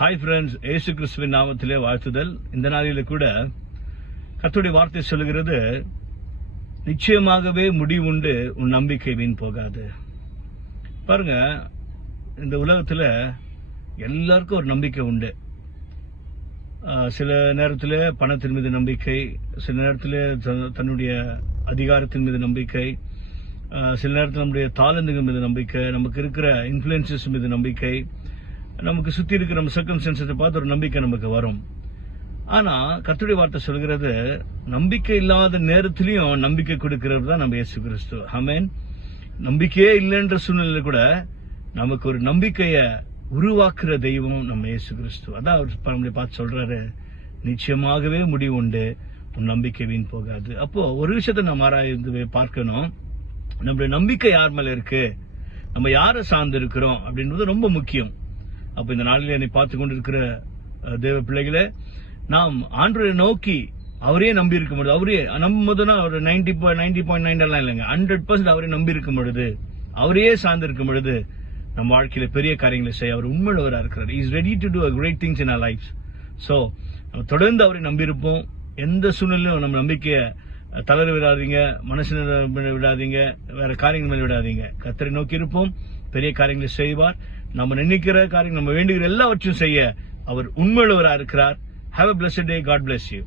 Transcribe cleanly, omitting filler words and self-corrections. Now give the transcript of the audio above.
Hi friends, ஏசு கிறிஸ்துவின் நாமத்திலே வாழ்த்துதல். இந்த நாளில கூட கர்த்தருடைய வார்த்தை சொல்லுகிறது, நிச்சயமாகவே முடிவுண்டு உன் நம்பிக்கை வீண் போகாது. பாருங்க, இந்த உலகத்துல எல்லாருக்கும் ஒரு நம்பிக்கை உண்டு. சில நேரத்தில் பணத்தின் மீது நம்பிக்கை, சில நேரத்தில் தன்னுடைய அதிகாரத்தின் மீது நம்பிக்கை, சில நேரத்தில் நம்முடைய தாளந்துகள் மீது நம்பிக்கை, நமக்கு இருக்கிற இன்ஃபுளுன்சஸ் மீது நம்பிக்கை, நமக்கு சுத்தி இருக்கிற நம்ம சர்க்கம்ஸ்டன்ஸை பார்த்து ஒரு நம்பிக்கை நமக்கு வரும். ஆனா கர்த்தருடைய வார்த்தை சொல்கிறது, நம்பிக்கை இல்லாத நேரத்திலையும் நம்பிக்கை கொடுக்கிறது தான் நம்ம இயேசு கிறிஸ்து. ஆமென். நம்பிக்கையே இல்லைன்ற சூழ்நிலையில கூட நமக்கு ஒரு நம்பிக்கையை உருவாக்குற தெய்வம் நம்ம இயேசு கிறிஸ்து. அதான் அவர் நம்மளை பார்த்து சொல்றாரு, நிச்சயமாகவே முடிவு உண்டு, உன் நம்பிக்கை வீண் போகாது. அப்போ ஒரு விஷயத்தை நம்ம ஆராய்ந்து பார்க்கணும், நம்மளுடைய நம்பிக்கை யார் மேல இருக்கு, நம்ம யாரை சார்ந்து இருக்கிறோம் அப்படின்றது ரொம்ப முக்கியம். அப்ப இந்த நாளில் என்னை பார்த்து கொண்டிருக்கிற தேவ பிள்ளைகளே, நாம் ஆண்டவரை நோக்கி அவரே நம்பி இருக்கும் பொழுது, அவரே நம்பும் போதுனா அவர் 90.9 எல்லாம் இல்லைங்க, 100% அவரே நம்பி இருக்கும் பொழுது, அவரையே சார்ந்து இருக்கும் பொழுது நம்ம வாழ்க்கையில பெரிய காரியங்களை செய்ய அவர் உண்மையுள்ளவராக இருக்கிறார். Is ready to do great things in our life. So நம்ம தொடர்ந்து அவரை நம்பி இருப்போம். எந்த சூழ்நிலையும் நம்ம நம்பிக்கையை தளர விடாதீங்க, மனுஷனை விடாதீங்க, வேற காரியங்கள் மேல விடாதீங்க. கர்த்தரை நோக்கி இருப்போம், பெரிய காரியங்களை செய்வார். நம்ம நினைக்கிற காரியம், நம்ம வேண்டுகிற எல்லாவற்றையும் செய்ய அவர் உண்மையுள்ளவராக இருக்கிறார். Have a blessed day. God bless you.